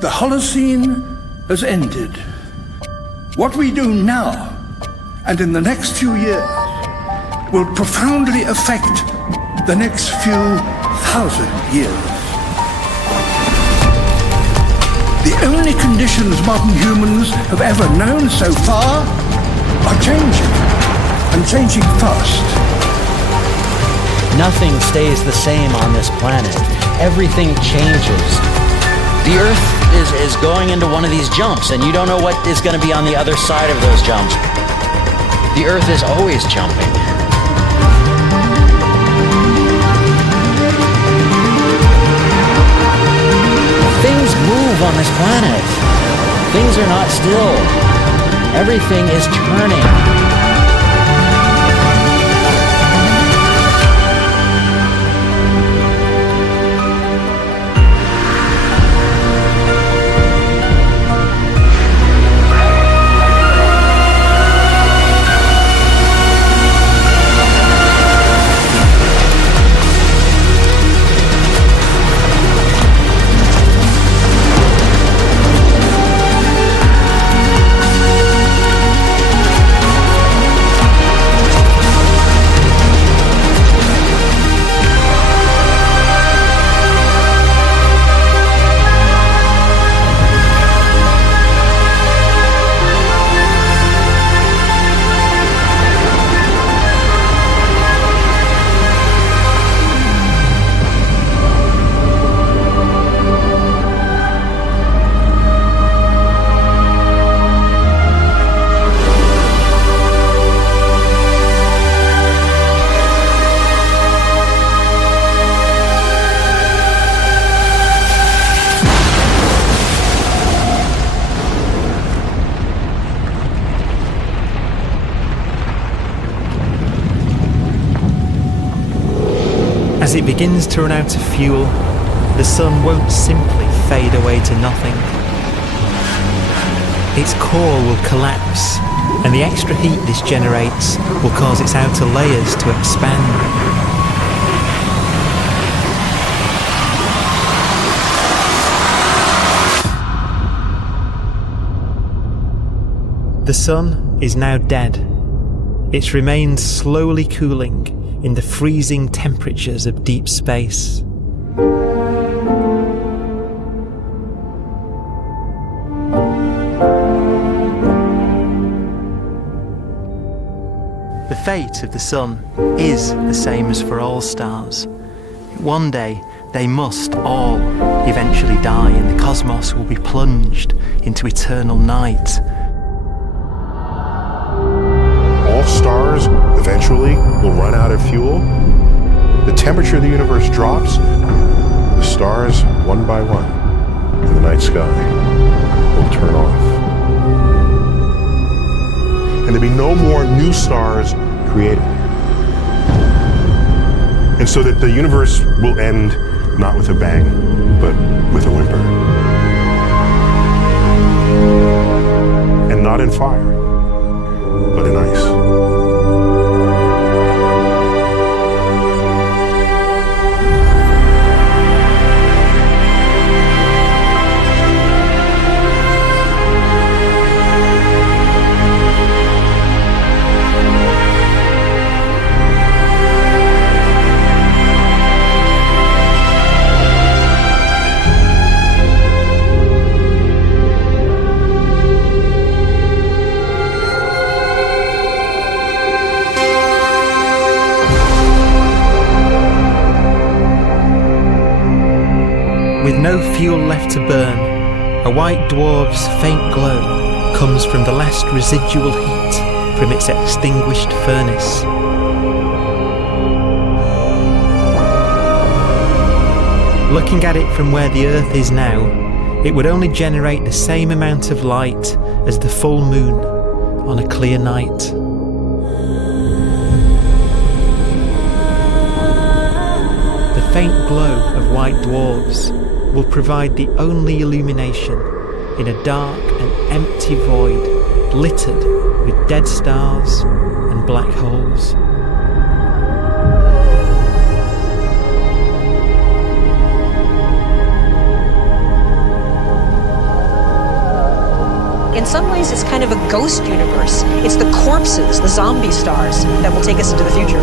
The Holocene has ended. What we do now, and in the next few years, will profoundly affect the next few thousand years. The only conditions modern humans have ever known so far are changing, and changing fast. Nothing stays the same on this planet. Everything changes. The Earth is going into one of these jumps, and you don't know what is going to be on the other side of those jumps. The Earth is always jumping. Things move on this planet. Things are not still. Everything is turning. As it begins to run out of fuel, the sun won't simply fade away to nothing. Its core will collapse, and the extra heat this generates will cause its outer layers to expand. The sun is now dead. Its remains slowly cooling in the freezing temperatures of deep space. The fate of the sun is the same as for all stars. One day they must all eventually die, and the cosmos will be plunged into eternal night. All stars eventually will run out of fuel. The temperature of the universe drops. The stars, one by one, in the night sky, will turn off. And there'll be no more new stars created. And so that the universe will end not with a bang, but with a whimper. And not in fire, but in ice. With no fuel left to burn, a white dwarf's faint glow comes from the last residual heat from its extinguished furnace. Looking at it from where the Earth is now, it would only generate the same amount of light as the full moon on a clear night. The faint glow of white dwarfs will provide the only illumination in a dark and empty void littered with dead stars and black holes. ways, it's kind of a ghost universe. It's the corpses, the zombie stars, that will take us into the future.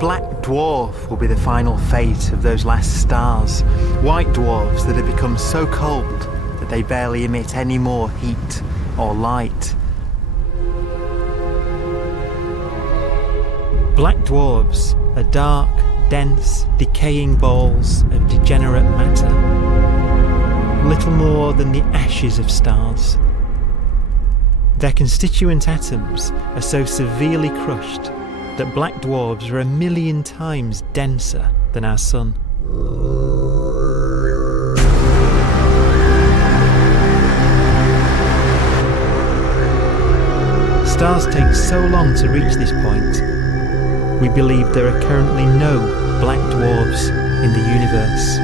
Black dwarf will be the final fate of those last stars. White dwarfs that have become so cold that they barely emit any more heat or light. Black dwarfs are dark, dense, decaying balls of degenerate matter, little more than the ashes of stars. Their constituent atoms are so severely crushed that black dwarfs are 1,000,000 times denser than our sun. Stars take so long to reach this point, we believe there are currently no black dwarfs in the universe.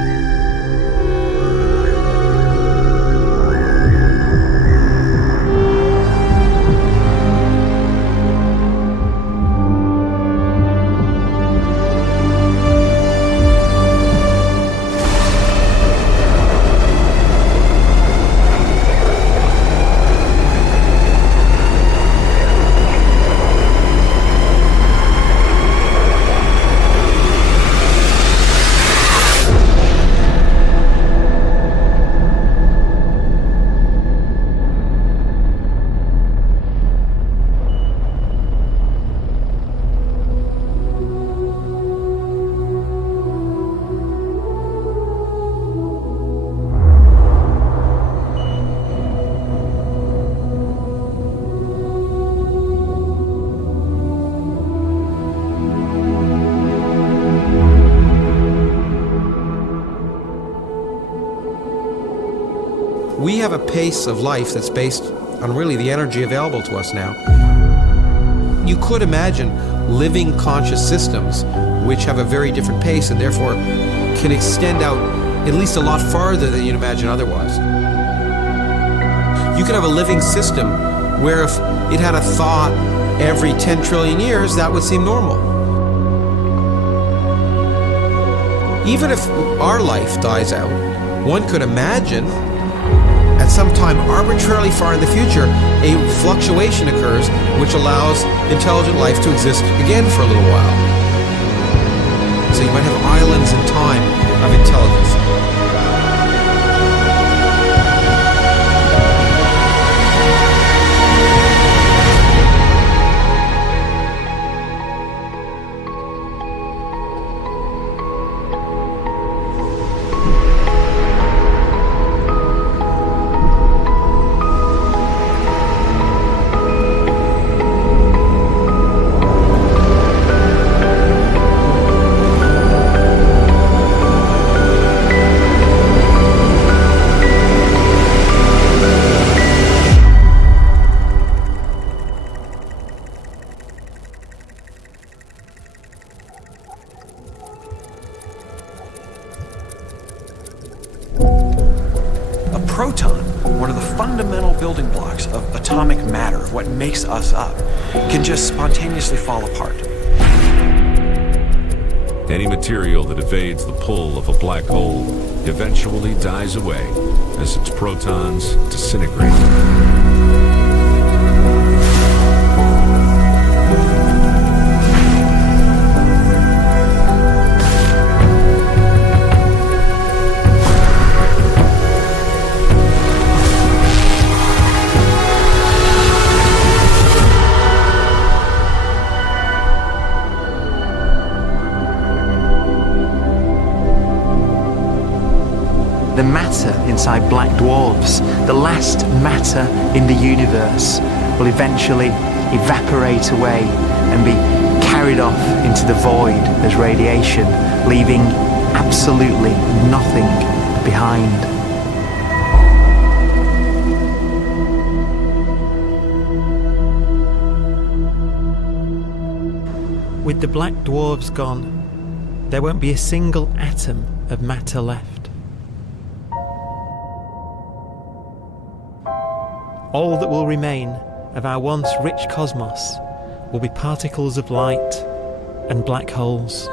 We have a pace of life that's based on really the energy available to us now. You could imagine living conscious systems which have a very different pace and therefore can extend out at least a lot farther than you'd imagine otherwise. You could have a living system where if it had a thought every 10 trillion years, that would seem normal. Even if our life dies out, one could imagine at some time arbitrarily far in the future, a fluctuation occurs which allows intelligent life to exist again for a little while. So you might have islands in time of intelligence. proton, one of the fundamental building blocks of atomic matter, what makes us up, can just spontaneously fall apart. Any material that evades the pull of a black hole eventually dies away as its protons disintegrate. The matter inside black dwarfs, the last matter in the universe, will eventually evaporate away and be carried off into the void as radiation, leaving absolutely nothing behind. With the black dwarfs gone, there won't be a single atom of matter left. All that will remain of our once rich cosmos will be particles of light and black holes.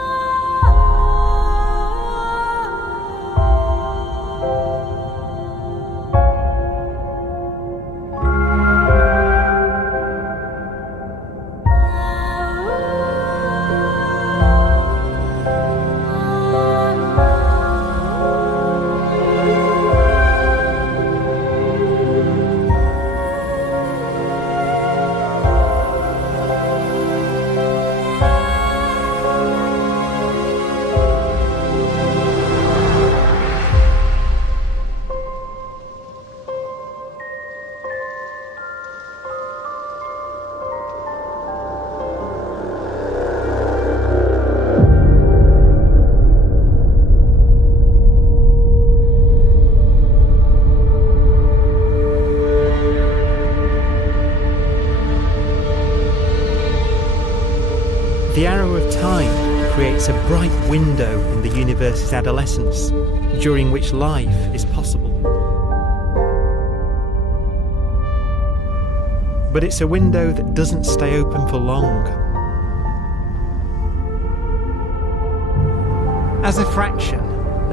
The arrow of time creates a bright window in the universe's adolescence, during which life is possible. But it's a window that doesn't stay open for long. As a fraction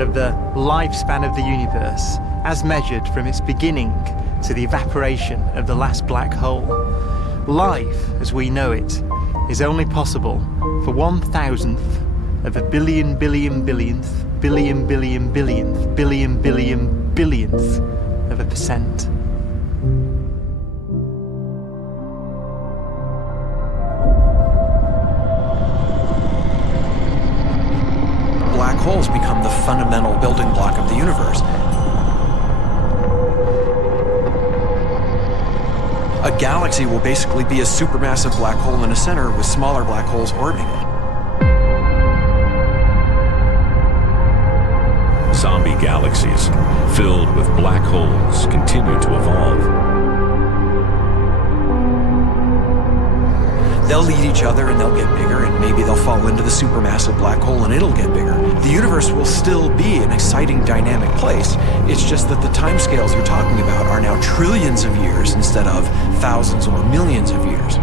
of the lifespan of the universe, as measured from its beginning to the evaporation of the last black hole, life, as we know it, is only possible for 1,000th of a billion billionth billion billionth billion billionth of a percent. Black holes become the fundamental building block of the universe. A galaxy will basically be a supermassive black hole in a center with smaller black holes orbiting it. Zombie galaxies filled with black holes continue to evolve. They'll eat each other and they'll get bigger, and maybe they'll fall into the supermassive black hole and it'll get bigger. The universe will still be an exciting, dynamic place. It's just that the timescales you're talking about are now trillions of years instead of thousands or millions of years.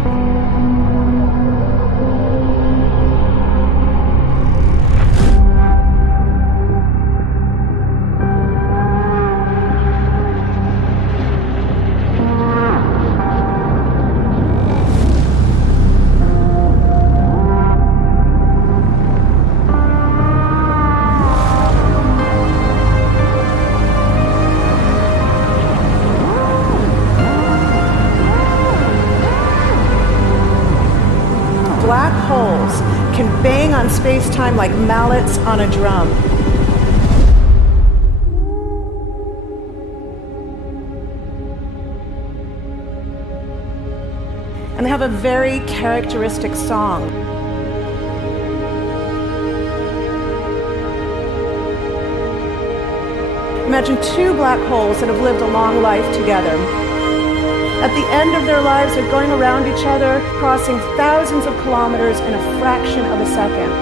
Black holes can bang on space-time like mallets on a drum. And they have a very characteristic song. Imagine two black holes that have lived a long life together. At the end of their lives, they're going around each other, crossing thousands of kilometers in a fraction of a second.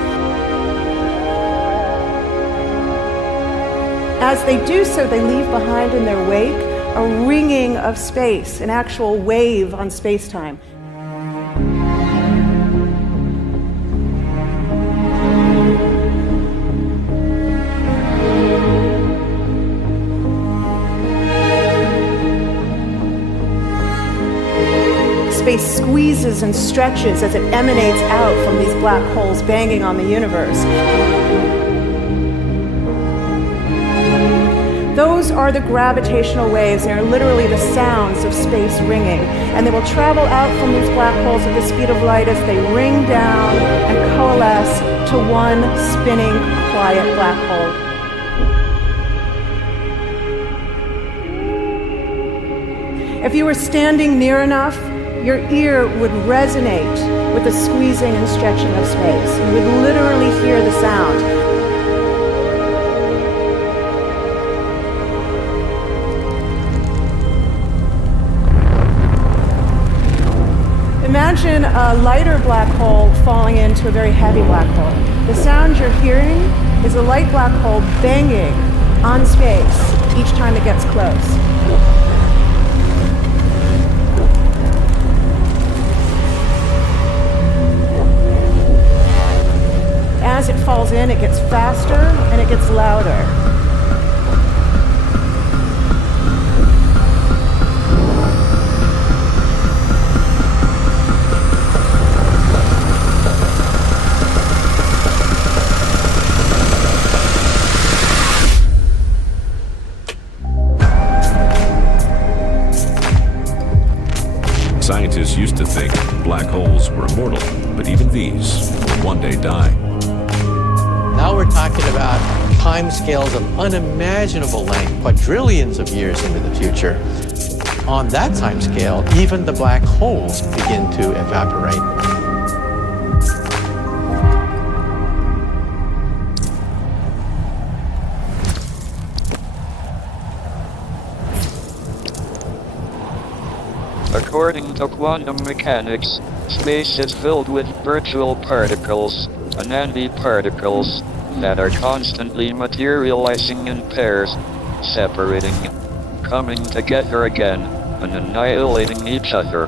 As they do so, they leave behind in their wake a ringing of space, an actual wave on space-time. squeezes and stretches as it emanates out from these black holes banging on the universe. Those are the gravitational waves. They are literally the sounds of space ringing. And they will travel out from these black holes at the speed of light as they ring down and coalesce to one spinning, quiet black hole. If you were standing near enough, your ear would resonate with the squeezing and stretching of space. You would literally hear the sound. Imagine a lighter black hole falling into a very heavy black hole. The sound you're hearing is a light black hole banging on space each time it gets close. As it falls in, it gets faster and it gets louder. Scientists used to think black holes were immortal, but even these will one day die. Now we're talking about timescales of unimaginable length, quadrillions of years into the future. On that timescale, even the black holes begin to evaporate. According to quantum mechanics, space is filled with virtual particles, antiparticles, that are constantly materializing in pairs, separating, coming together again, and annihilating each other.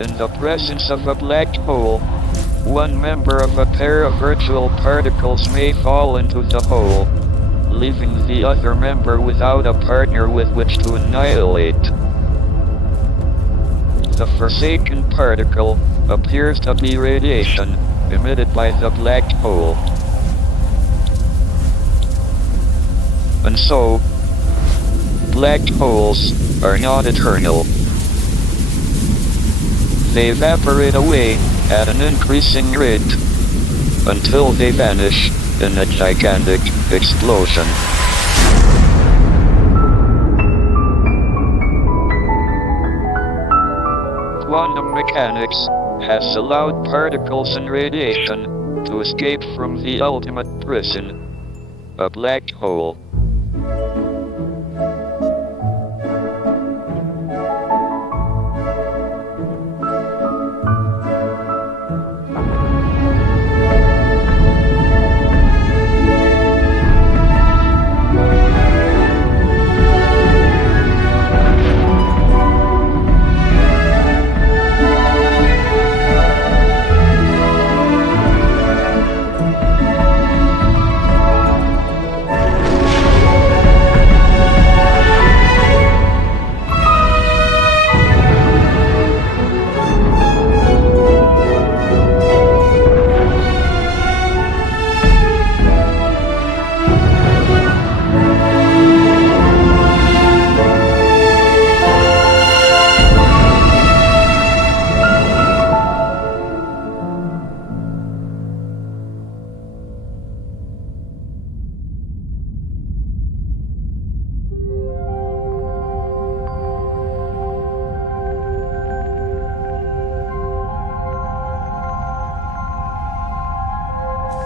In the presence of a black hole, one member of a pair of virtual particles may fall into the hole, leaving the other member without a partner with which to annihilate. The forsaken particle appears to be radiation emitted by the black hole. And so, black holes are not eternal. They evaporate away at an increasing rate until they vanish in a gigantic explosion. Quantum mechanics has allowed particles and radiation to escape from the ultimate prison, a black hole.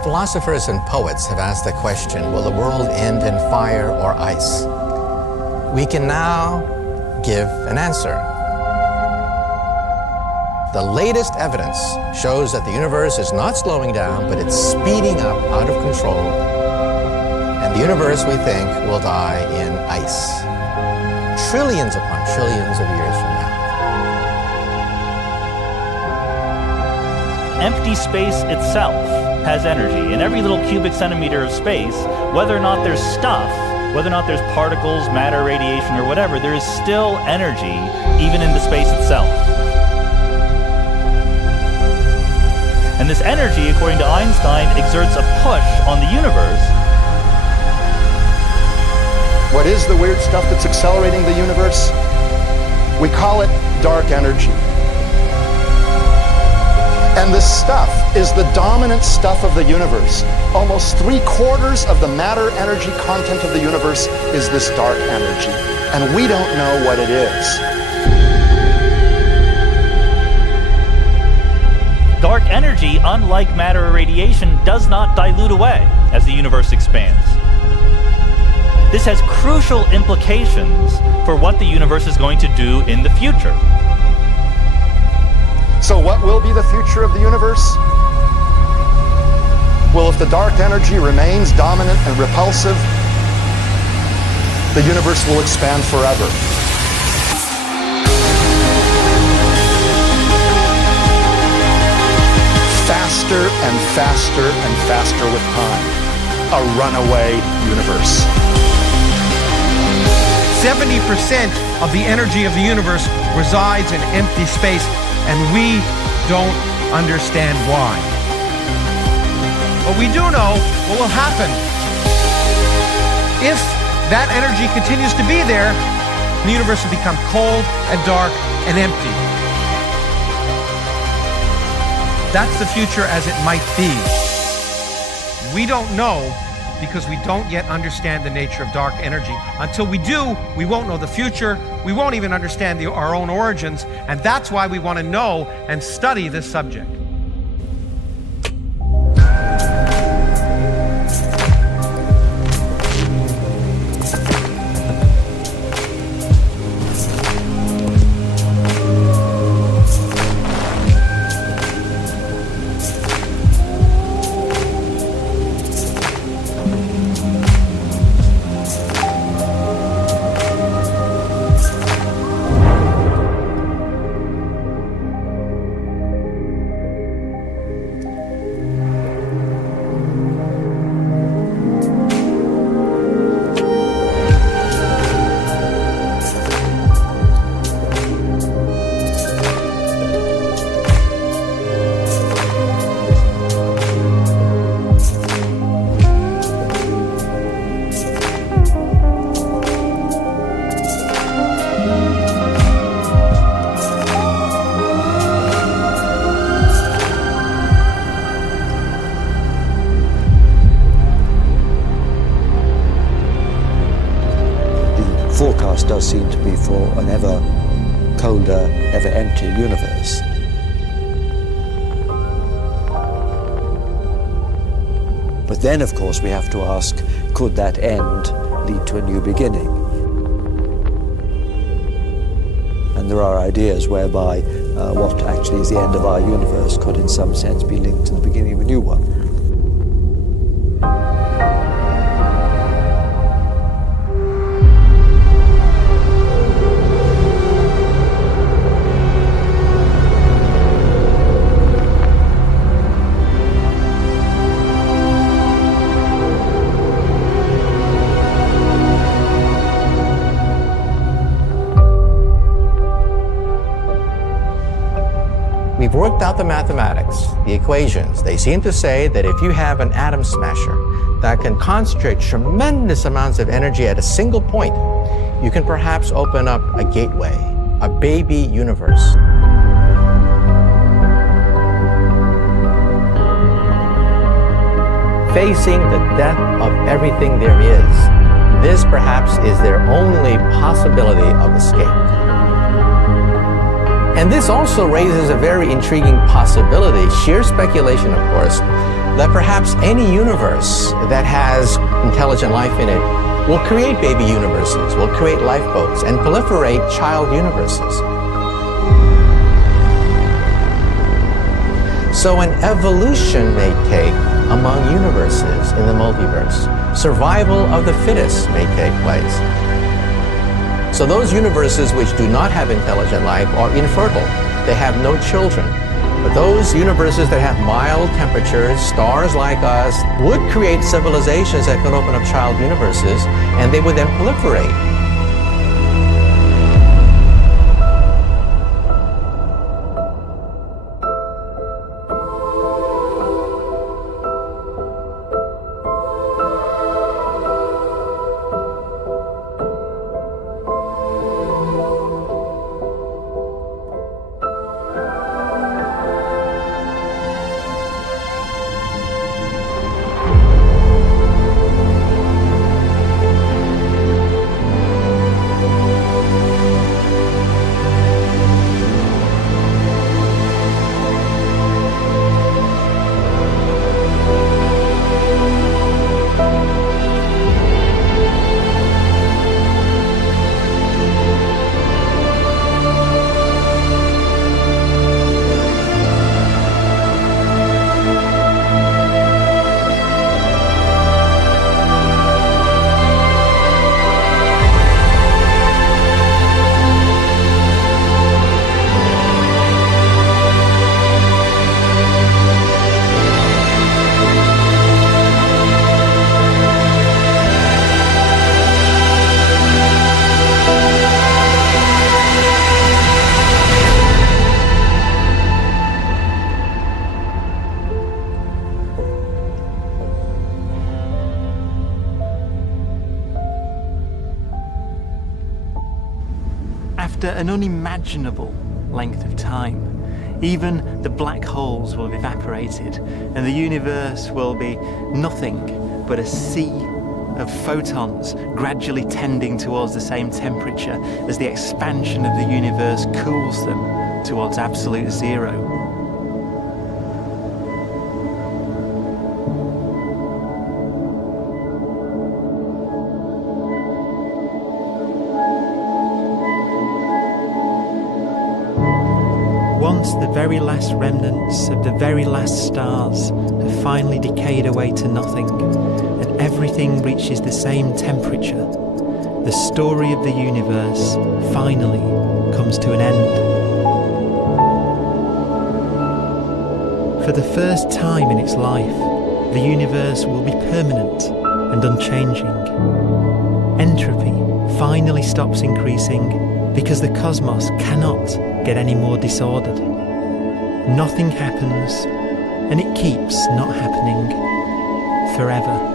Philosophers and poets have asked the question, will the world end in fire or ice? We can now give an answer. The latest evidence shows that the universe is not slowing down, but it's speeding up out of control. And the universe, we think, will die in ice. Trillions upon trillions of years from now. Empty space itself has energy. In every little cubic centimeter of space, whether or not there's stuff whether or not there's particles, matter, radiation, or whatever, there is still energy even in the space itself. And this energy, according to Einstein, exerts a push on the universe. What is the weird stuff that's accelerating the universe? We call it dark energy. And this stuff is the dominant stuff of the universe. Almost 3/4 of the matter-energy content of the universe is this dark energy. And we don't know what it is. Dark energy, unlike matter or radiation, does not dilute away as the universe expands. This has crucial implications for what the universe is going to do in the future. So what will be the future of the universe? Well, if the dark energy remains dominant and repulsive, the universe will expand forever. Faster and faster and faster with time. A runaway universe. 70% of the energy of the universe resides in empty space, and we don't understand why. But we do know what will happen. If that energy continues to be there, the universe will become cold and dark and empty. That's the future as it might be. We don't know because we don't yet understand the nature of dark energy. Until we do, we won't know the future. We won't even understand our own origins, and that's why we want to know and study this subject. Forecast does seem to be for an ever colder, ever emptier universe. But then, of course, we have to ask, could that end lead to a new beginning? And there are ideas whereby what actually is the end of our universe could in some sense be linked to the beginning of a new one. We've worked out the mathematics, the equations. They seem to say that if you have an atom smasher that can concentrate tremendous amounts of energy at a single point, you can perhaps open up a gateway, a baby universe. Facing the death of everything there is, this perhaps is their only possibility of escape. And this also raises a very intriguing possibility, sheer speculation of course, that perhaps any universe that has intelligent life in it will create baby universes, will create lifeboats, and proliferate child universes. So an evolution may take among universes in the multiverse. Survival of the fittest may take place. So those universes which do not have intelligent life are infertile. They have no children. But those universes that have mild temperatures, stars like us, would create civilizations that could open up child universes, and they would then proliferate. After an unimaginable length of time, even the black holes will have evaporated and the universe will be nothing but a sea of photons gradually tending towards the same temperature as the expansion of the universe cools them towards absolute zero. Once the very last remnants of the very last stars have finally decayed away to nothing, and everything reaches the same temperature, the story of the universe finally comes to an end. For the first time in its life, the universe will be permanent and unchanging. Entropy finally stops increasing because the cosmos cannot get any more disordered. Nothing happens, and it keeps not happening forever.